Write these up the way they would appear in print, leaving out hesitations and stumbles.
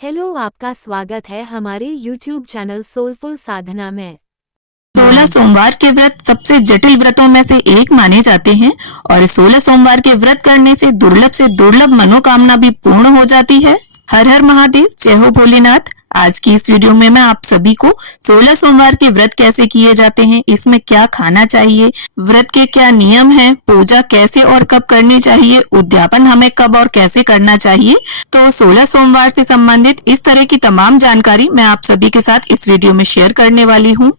Hello, आपका स्वागत है हमारे YouTube चैनल सोलफुल साधना में। 16 सोमवार के व्रत सबसे जटिल व्रतों में से एक माने जाते हैं और 16 सोमवार के व्रत करने से दुर्लभ मनोकामना भी पूर्ण हो जाती है। हर हर महादेव, जय हो भोलेनाथ। आज की इस वीडियो में मैं आप सभी को 16 सोमवार के व्रत कैसे किए जाते हैं, इसमें क्या खाना चाहिए, व्रत के क्या नियम हैं, पूजा कैसे और कब करनी चाहिए, उद्यापन हमें कब और कैसे करना चाहिए, तो 16 सोमवार से संबंधित इस तरह की तमाम जानकारी मैं आप सभी के साथ इस वीडियो में शेयर करने वाली हूँ।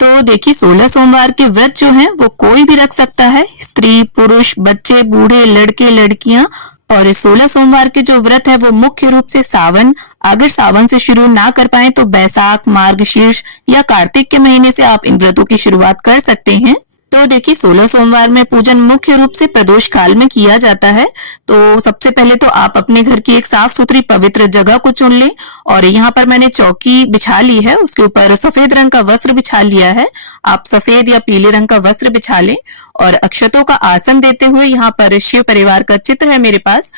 तो देखिए, 16 सोमवार के व्रत जो हैं वो कोई भी रख सकता है, स्त्री, पुरुष, बच्चे, बूढ़े, लड़के, लड़कियां। और 16 सोमवार के जो व्रत है वो मुख्य रूप से सावन, अगर सावन से शुरू ना कर पाए तो बैसाख, मार्गशीर्ष या कार्तिक के महीने से आप इन व्रतों की शुरुआत कर सकते हैं। तो देखिए, 16 सोमवार में पूजन मुख्य रूप से प्रदोष काल में किया जाता है। तो सबसे पहले तो आप अपने घर की एक साफ सुथरी पवित्र जगह को चुन लें और यहाँ पर मैंने चौकी बिछा ली है, उसके ऊपर सफेद रंग का वस्त्र बिछा लिया है। आप सफेद या पीले रंग का वस्त्र बिछा लें और अक्षतों का आसन देते हुए यहाँ पर शिव परिवार का चित्र है मेरे पास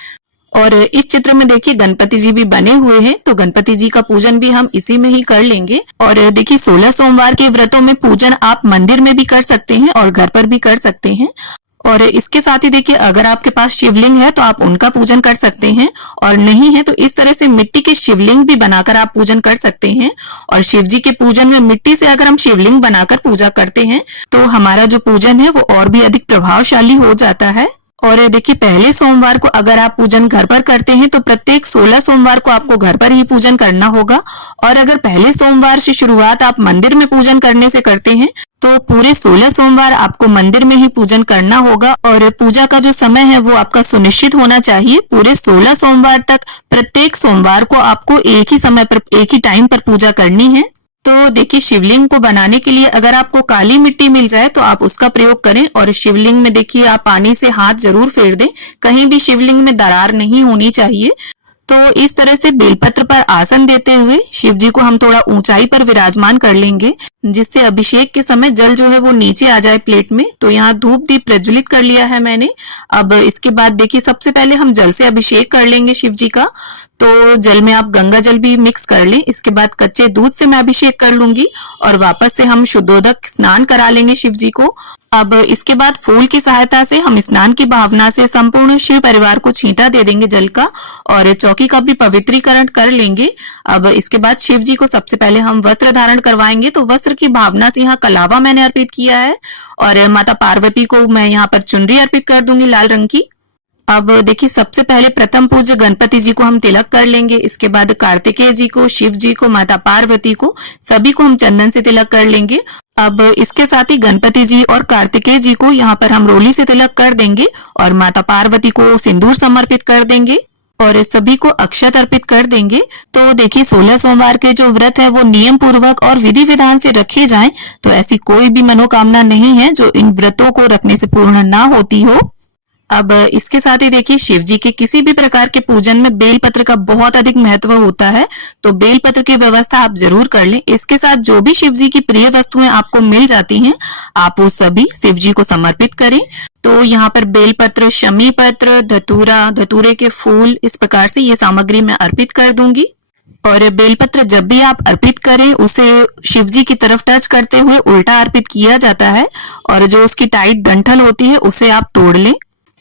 और इस चित्र में देखिए गणपति जी भी बने हुए हैं, तो गणपति जी का पूजन भी हम इसी में ही कर लेंगे। और देखिए, 16 सोमवार के व्रतों में पूजन आप मंदिर में भी कर सकते हैं और घर पर भी कर सकते हैं। और इसके साथ ही देखिए, अगर आपके पास शिवलिंग है तो आप उनका पूजन कर सकते हैं और नहीं है तो इस तरह से मिट्टी के शिवलिंग भी बनाकर आप पूजन कर सकते हैं। और शिव जी के पूजन में मिट्टी से अगर हम शिवलिंग बनाकर पूजा करते हैं तो हमारा जो पूजन है वो और भी अधिक प्रभावशाली हो जाता है। और देखिए, पहले सोमवार को अगर आप पूजन घर पर करते हैं तो प्रत्येक 16 सोमवार को आपको घर पर ही पूजन करना होगा। और अगर पहले सोमवार से शुरुआत आप मंदिर में पूजन करने से करते हैं तो पूरे 16 सोमवार आपको मंदिर में ही पूजन करना होगा। और पूजा का जो समय है वो आपका सुनिश्चित होना चाहिए। पूरे 16 सोमवार तक प्रत्येक सोमवार को आपको एक ही समय पर, एक ही टाइम पर पूजा करनी है। तो देखिए, शिवलिंग को बनाने के लिए अगर आपको काली मिट्टी मिल जाए तो आप उसका प्रयोग करें और शिवलिंग में देखिए आप पानी से हाथ जरूर फेर दें, कहीं भी शिवलिंग में दरार नहीं होनी चाहिए। तो इस तरह से बेलपत्र पर आसन देते हुए शिव जी को हम थोड़ा ऊंचाई पर विराजमान कर लेंगे, जिससे अभिषेक के समय जल जो है वो नीचे आ जाए प्लेट में। तो यहाँ धूप दीप प्रज्वलित कर लिया है मैंने। अब इसके बाद देखिए, सबसे पहले हम जल से अभिषेक कर लेंगे शिव जी का। तो जल में आप गंगा जल भी मिक्स कर लें। इसके बाद कच्चे दूध से मैं अभिषेक कर लूंगी और वापस से हम शुद्धोदक स्नान करा लेंगे शिव जी को। अब इसके बाद फूल की सहायता से हम स्नान की भावना से संपूर्ण शिव परिवार को छींटा दे देंगे जल का और चौकी का भी पवित्रीकरण कर लेंगे। अब इसके बाद शिव जी को सबसे पहले हम वस्त्र धारण करवाएंगे। तो वस्त्र की भावना से यहाँ कलावा मैंने अर्पित किया है और माता पार्वती को मैं यहाँ पर चुनरी अर्पित कर दूंगी लाल रंग की। अब देखिए, सबसे पहले प्रथम पूज्य गणपति जी को हम तिलक कर लेंगे। इसके बाद कार्तिकेय जी को, शिव जी को, माता पार्वती को, सभी को हम चंदन से तिलक कर लेंगे। अब इसके साथ ही गणपति जी और कार्तिकेय जी को यहाँ पर हम रोली से तिलक कर देंगे और माता पार्वती को सिंदूर समर्पित कर देंगे और सभी को अक्षत अर्पित कर देंगे। तो देखिए, 16 सोमवार के जो व्रत है वो नियम पूर्वक और विधि विधान से रखे जाएं तो ऐसी कोई भी मनोकामना नहीं है जो इन व्रतों को रखने से पूर्ण ना होती हो। अब इसके साथ ही देखिए, शिव जी के किसी भी प्रकार के पूजन में बेलपत्र का बहुत अधिक महत्व होता है, तो बेलपत्र की व्यवस्था आप जरूर कर लें। इसके साथ जो भी शिव जी की प्रिय वस्तुएं आपको मिल जाती हैं आप वो सभी शिव जी को समर्पित करें। तो यहाँ पर बेलपत्र, शमी पत्र, धतूरा, धतूरे के फूल, इस प्रकार से ये सामग्री मैं अर्पित कर दूंगी। और बेलपत्र जब भी आप अर्पित करें उसे शिव जी की तरफ टच करते हुए उल्टा अर्पित किया जाता है और जो उसकी टाइट डंठल होती है उसे आप तोड़ लें।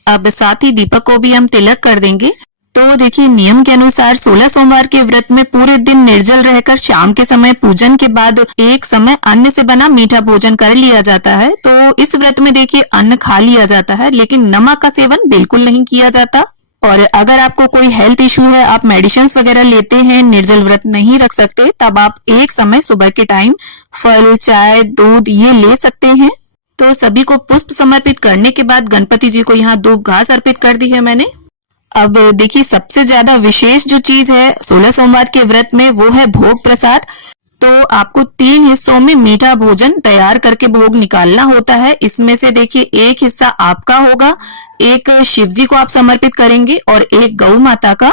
अब साथ ही दीपक को भी हम तिलक कर देंगे। तो देखिए, नियम के अनुसार 16 सोमवार के व्रत में पूरे दिन निर्जल रहकर शाम के समय पूजन के बाद एक समय अन्न से बना मीठा भोजन कर लिया जाता है। तो इस व्रत में देखिए, अन्न खा लिया जाता है लेकिन नमक का सेवन बिल्कुल नहीं किया जाता। और अगर आपको कोई हेल्थ इश्यू है, आप मेडिसिन वगैरह लेते हैं, निर्जल व्रत नहीं रख सकते, तब आप एक समय सुबह के टाइम फल, चाय, दूध ये ले सकते हैं। तो सभी को पुष्प समर्पित करने के बाद गणपति जी को यहाँ धूप घास अर्पित कर दी है मैंने। अब देखिए, सबसे ज्यादा विशेष जो चीज है 16 सोमवार के व्रत में वो है भोग प्रसाद। तो आपको 3 हिस्सों में मीठा भोजन तैयार करके भोग निकालना होता है। इसमें से देखिए, एक हिस्सा आपका होगा, एक शिव जी को आप समर्पित करेंगे और एक गौ माता का।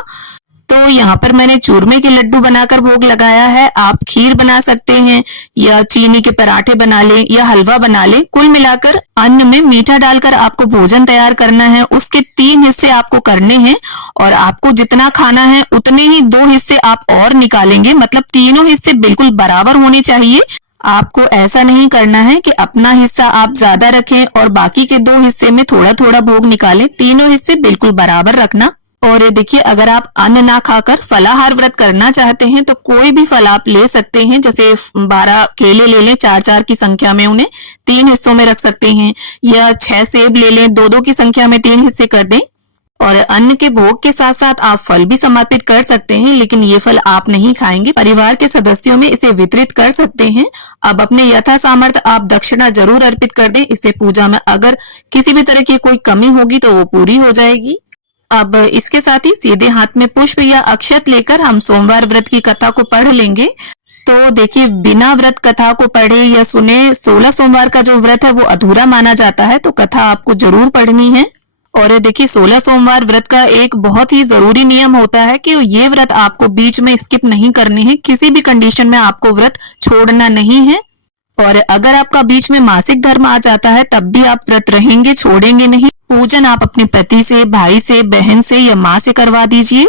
तो यहाँ पर मैंने चूरमे के लड्डू बनाकर भोग लगाया है। आप खीर बना सकते हैं या चीनी के पराठे बना लें या हलवा बना लें। कुल मिलाकर अन्न में मीठा डालकर आपको भोजन तैयार करना है। उसके 3 हिस्से आपको करने हैं और आपको जितना खाना है उतने ही 2 हिस्से आप और निकालेंगे, मतलब तीनों हिस्से बिल्कुल बराबर होने चाहिए। आपको ऐसा नहीं करना है कि अपना हिस्सा आप ज्यादा रखें और बाकी के 2 हिस्से में थोड़ा थोड़ा भोग निकालें। तीनों हिस्से बिल्कुल बराबर रखना। और देखिए, अगर आप अन्न ना खाकर फलाहार व्रत करना चाहते हैं तो कोई भी फल आप ले सकते हैं। जैसे 12 केले ले लें 4-4 की संख्या में, उन्हें 3 हिस्सों में रख सकते हैं, या 6 सेब ले लें 2-2 की संख्या में 3 हिस्से कर दें। और अन्न के भोग के साथ साथ आप फल भी समर्पित कर सकते हैं, लेकिन ये फल आप नहीं खाएंगे, परिवार के सदस्यों में इसे वितरित कर सकते हैं। अब अपने यथा सामर्थ्य आप दक्षिणा जरूर अर्पित कर दें। इससे पूजा में अगर किसी भी तरह की कोई कमी होगी तो वो पूरी हो जाएगी। अब इसके साथ ही सीधे हाथ में पुष्प या अक्षत लेकर हम सोमवार व्रत की कथा को पढ़ लेंगे। तो देखिए, बिना व्रत कथा को पढ़े या सुने 16 सोमवार का जो व्रत है वो अधूरा माना जाता है, तो कथा आपको जरूर पढ़नी है। और देखिए, 16 सोमवार व्रत का एक बहुत ही जरूरी नियम होता है कि ये व्रत आपको बीच में स्किप नहीं करने हैं। किसी भी कंडीशन में आपको व्रत छोड़ना नहीं है। और अगर आपका बीच में मासिक धर्म आ जाता है तब भी आप व्रत रहेंगे, छोड़ेंगे नहीं। पूजन आप अपने पति से, भाई से, बहन से या माँ से करवा दीजिए।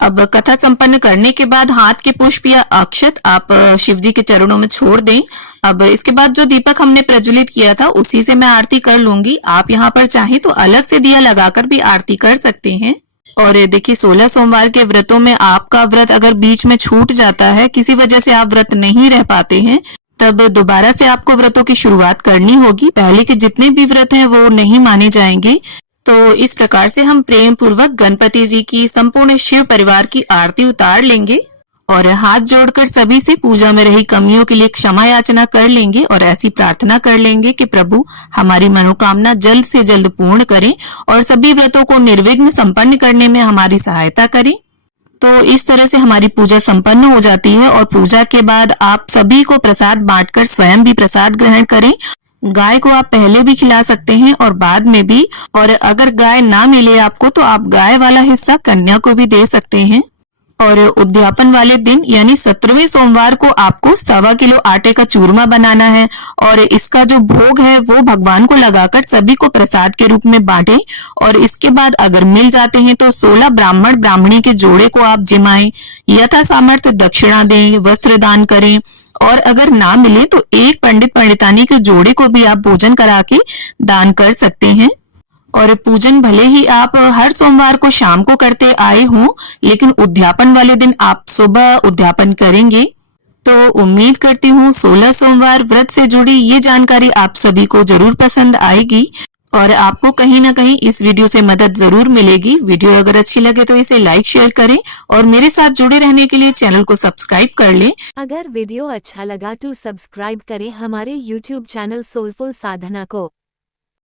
अब कथा संपन्न करने के बाद हाथ के पुष्प या अक्षत आप शिव जी के चरणों में छोड़ दें। अब इसके बाद जो दीपक हमने प्रज्वलित किया था उसी से मैं आरती कर लूंगी। आप यहाँ पर चाहें तो अलग से दिया लगाकर भी आरती कर सकते हैं। और देखिए, 16 सोमवार के व्रतों में आपका व्रत अगर बीच में छूट जाता है, किसी वजह से आप व्रत नहीं रह पाते हैं, तब दोबारा से आपको व्रतों की शुरुआत करनी होगी। पहले के जितने भी व्रत हैं वो नहीं माने जाएंगे। तो इस प्रकार से हम प्रेम पूर्वक गणपति जी की संपूर्ण शिव परिवार की आरती उतार लेंगे और हाथ जोड़कर सभी से पूजा में रही कमियों के लिए क्षमा याचना कर लेंगे और ऐसी प्रार्थना कर लेंगे कि प्रभु हमारी मनोकामना जल्द से जल्द पूर्ण करें और सभी व्रतों को निर्विघ्न संपन्न करने में हमारी सहायता करें। तो इस तरह से हमारी पूजा संपन्न हो जाती है और पूजा के बाद आप सभी को प्रसाद बांटकर स्वयं भी प्रसाद ग्रहण करें। गाय को आप पहले भी खिला सकते हैं और बाद में भी, और अगर गाय ना मिले आपको तो आप गाय वाला हिस्सा कन्या को भी दे सकते हैं। और उद्यापन वाले दिन यानी 17वें सोमवार को आपको 1.25 किलो आटे का चूरमा बनाना है और इसका जो भोग है वो भगवान को लगाकर सभी को प्रसाद के रूप में बांटें। और इसके बाद अगर मिल जाते हैं तो 16 ब्राह्मण ब्राह्मणी के जोड़े को आप जिमाएं, यथा सामर्थ्य दक्षिणा दें, वस्त्र दान करें। और अगर ना मिले तो एक पंडित पंडितानी के जोड़े को भी आप भोजन करा के दान कर सकते हैं। और पूजन भले ही आप हर सोमवार को शाम को करते आए हों, लेकिन उद्यापन वाले दिन आप सुबह उद्यापन करेंगे। तो उम्मीद करती हूँ 16 सोमवार व्रत से जुड़ी ये जानकारी आप सभी को जरूर पसंद आएगी और आपको कहीं ना कहीं इस वीडियो से मदद जरूर मिलेगी। वीडियो अगर अच्छी लगे तो इसे लाइक शेयर करें और मेरे साथ जुड़े रहने के लिए चैनल को सब्सक्राइब कर लें। अगर वीडियो अच्छा लगा तो सब्सक्राइब करें हमारे YouTube चैनल सोलफुल साधना को।